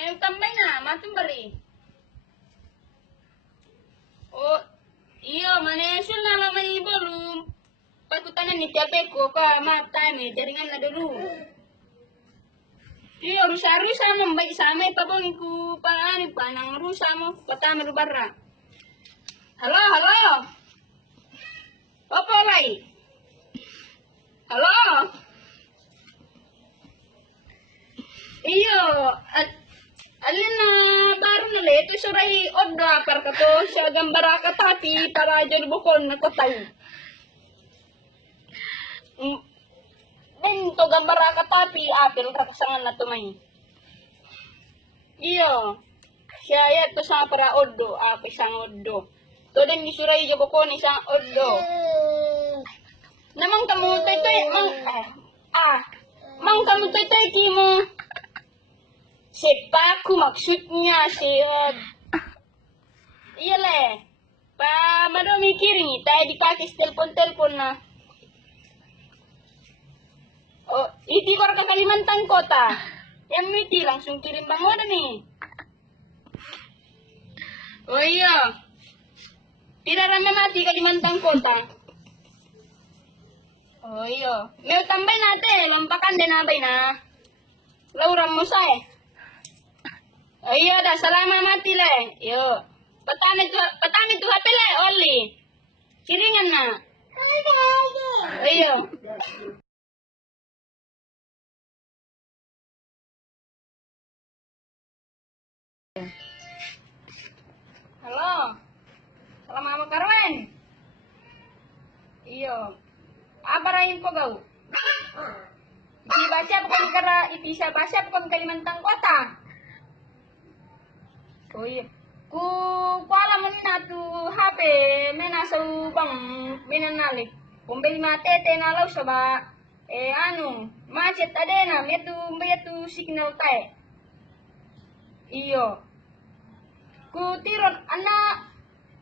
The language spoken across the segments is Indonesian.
May tambay na, matumbari. Oh, iyo, manesul na naman ibolum. Patutangan ni tiape ko ka matame, jaringan na dulu. Iyo, rusa-rusa mo, may isama ipabong ko paano pa nang rusa mo, patama rubara. Halo, halo. Opo, lay. Halo. Iyo, alin na baro nila, ito suray odra par ka to sa gambara ka tapi para dyan bukon na tatay. Bento gambara ka tapi apil kakasangan na tumay. Iyo, siya yato sa para oddo, isang oddo. To din isuray dyan bukon isang oddo. Namang kamutay to mang kamutay to kimo. Sepaku maksudnya sih. Iya le. Pa mado mikirin tayo di kakis telepon na. Oh, iti ko ka Kalimantan Kota. Yang miti langsung kirim bangoda nih. Oh iya. Tidak rame mati Kalimantan Kota. Oh iya. May tambay natin, lampakan din nabay na. Laurang mo say. Oh iya dah, selama mati le. Yo. Petani tu HP le, oli. Ciringan na. Ayo. Halo. Selamat Karwen. Iyo. Abarain ko gaw. Iti baca bukan Kalimantan Kota. Oh iya. Ku alam na tu HP menaso bang binanalik. Kumbay matete na law sa ba macet adena metu signal tay. Iyo. Ku tirot anak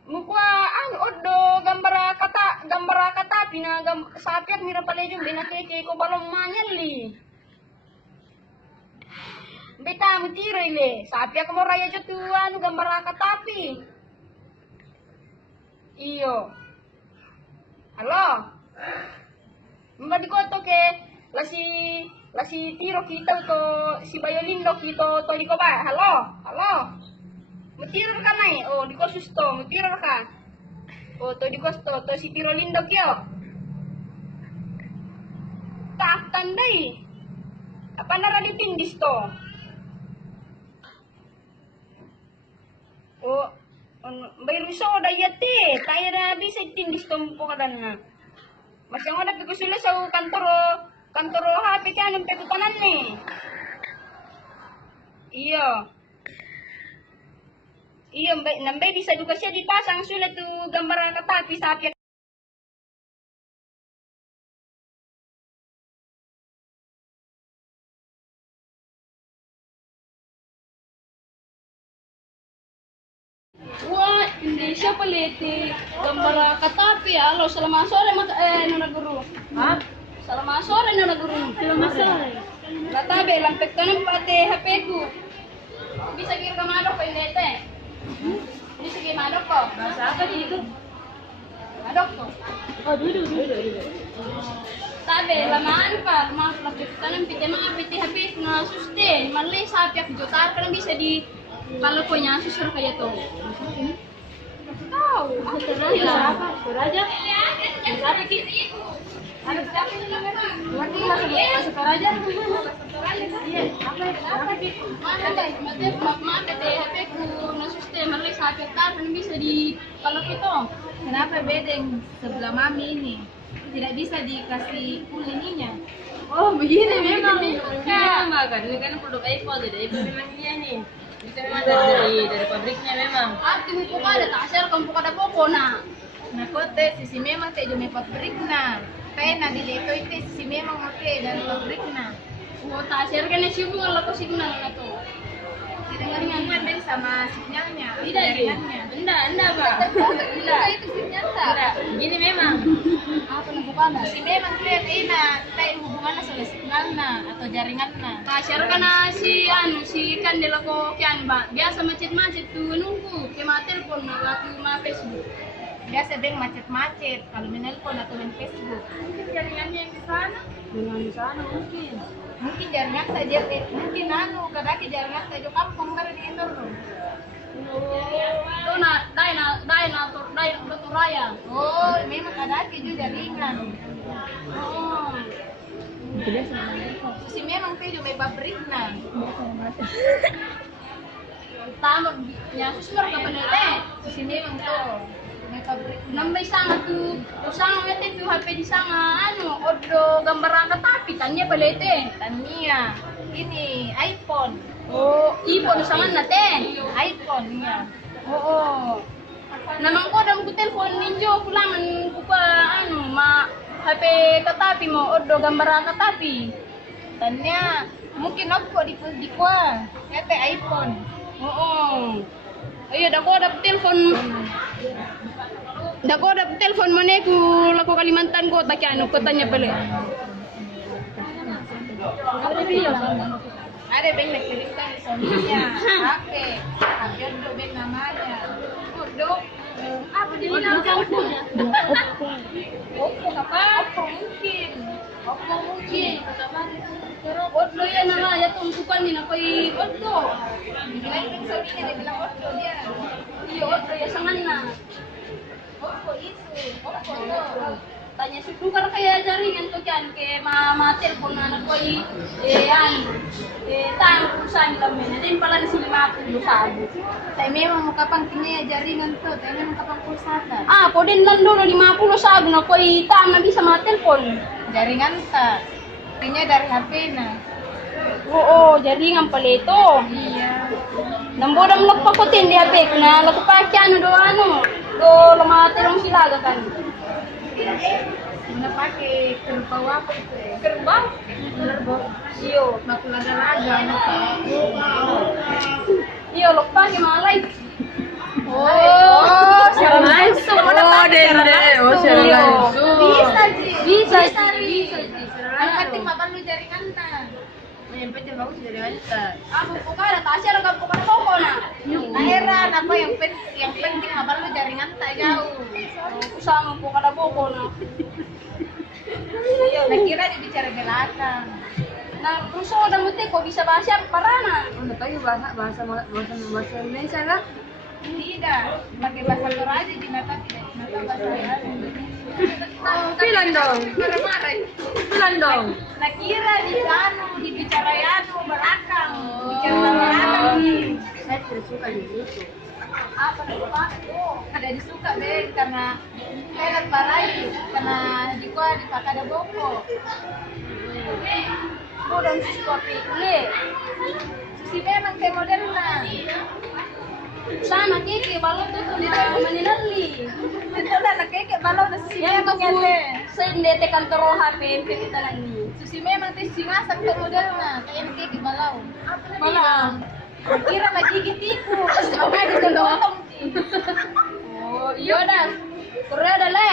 mukwa oddo gambara kata pina sapiat mira palejum binateke ko balong manyali. Beta mutiro ile, sapi ako mo raya jatuan, gambar katapi. Iyo. Halo. Mbadi ko to ke, lasi tiro kita to si Bayolindo kita to di ko ba? Halo. Mutiro ka na oh di ko susto, mutiro ka. Oh to di ko to si Tirolindo kyo. Tak tandai. Apa nara ditindis to? Oh, bayro so dayati, tayo na bisa tindis tumpo ka na. Masang wala ko sila sa kantoro happy ka ng pekupanan ni. Iyo, nambay di sa edukasya di pasang sulat tu gambar katapi sa apya. Wah, Indonesia palete gambar katapi alo selama sore naguru. Ha? Selama sore naguru. Selama sore. Latabe lampek tanam pate HP ku. Bisa kira kamadok ko indete. Bisa kira madok ko. Bahasa apa itu? Madok ko. Oh, dulu. Tabe lamaan pa, lampek tanam pite mga pite HP na sustain. Malay sapyak jotar ka lang bisa di kalau punya susur kayak tuh. Tahu. Siapa? Toraja. Siapa ki? Ada siapa ini namanya? Nanti masuk Toraja. Iya. Apa ki? Maaf deh, HP ku nasustem malay sampai tar bisa di kalau itu. Kenapa bedeng sebelah mami ini? Tidak bisa dikasih ininya. Oh, begini memang. Memang kan, ini kan produk Apple jadi Apple memang dia nih. Itu memang dari pabriknya memang. Ati mo po kada tasar kan po kada poko na. Nakote sisi memang te jume pabrik na. Kaya na dilito ite sisi memang oke dari pabrik na. Oh tasar kan na sibu ngala ko signal na to. Tidak ngaringan dari sama signalnya. Tidak jaringannya. enggak, Pak. Enggak. Itu ternyata. Enggak. Gini memang. Apa hubungannya? Si memang lihat ina, kayak hubungannya selesai atau jaringannya. Pasyar karena si kan delako kian, Pak. Biasa macet-macet tuh nunggu ke telepon waktu Facebook. Biasa deng macet-macet kalau menelpon atau main Facebook. Mungkin jaringannya yang di sana. Dengan di sana mungkin. Mungkin jaringan saja, mungkin kadang jaringan saja kampung baru di Indonesia. Itu dai betul raya. Oh, memang ada juga jaringan. Oh. Si memang pejo may pabrikna. Tama, ya susur ka panete. Si memang to may pabrik. Nambay sama tu, usang ete tu HP di sana odo gambar ka tapi tanya palete. Tania, ini iPhone. Oh, ipon sama natin. iPhone niya. Oo. Namang ko dam ko telepon ninyo kulangan ko pa HP katapi mo odo gambar katapi. Tania, mungkin ako di kwa. Ete iPhone. Oo. Ayo dako dap telepon mo ne ku lako Kalimantan ko takyano ko tanya pala. Ada beng nagkirimkan di Sonia. Ake, Abiondo beng namanya. Odo. Apa jadi nama ko? Oppo apa? Oppo mungkin. Oppo mungkin. Pero odo yan na ya tumpukan ni na koy odo. Bilang beng Sonia, dia bilang Oppo dia. Iyo odo ya sangan na. Oppo itu. Oppo to. Tanya sudukar kaya jaringan to kan ke mama telepon na koy tan urusan kami. Din pala ni 50 sabu. Tapi memang muka pangkinya ya jaringan tuh. Tapi memang kapang pulsata. Ah, ko din lang dulu 50 sabu na koy tan na bisa telepon. Jaringan ta. Kayaknya dari HP na. Oo, jaringan pala ito. Iya. Nambodam nagpakutin di ape na nagpapakyan do lumatirong sila kan. Kita pakai kerbau apa itu ya? Kerbau? Iyo. Makula dalaga. Iyo, lupa ke malay. Oh, secara langsung. Oh, dende. Oh, secara Iyo. langsung. Bisa Ji. Bisa, Ji. Bisa. Yang penting makan lu jaringan na. Yang penting bagus jaringan ta. Ako po ka na, tasya lang po ka na po na. Heran apa yang penting makan lu jaringan ta jauh. Kusama po ka na po na. Nakira dia bicara belakang. Na ruso da mo ko bisa bahasa para na. Ano tayo bahasa Indonesia lah. Tidak, pakai bahasa Toraja di mata tidak di mata bahasa Indonesia. Pilan dong. Marah-marah. Pilan dong. Nakira di sana dibicara belakang, bicara belakang nih. Saya tidak suka gitu. Apa lupa? Ada disuka Ben karena lewat balai karena di kuah dipakai ada boko. Oh, dan sesuatu ini. Si memang kayak moderna. Sana kiki balot itu na maninali. Itu udah nak kayak balon na si Yan memang ko yate. sa indete kantoro HP kita lang ni. Si memang teh singasan kayak moderna, kayak kayak balau. Malang. Kira magigit tikus. Makanya di dalam. Oh, iya dah. Korea dah lah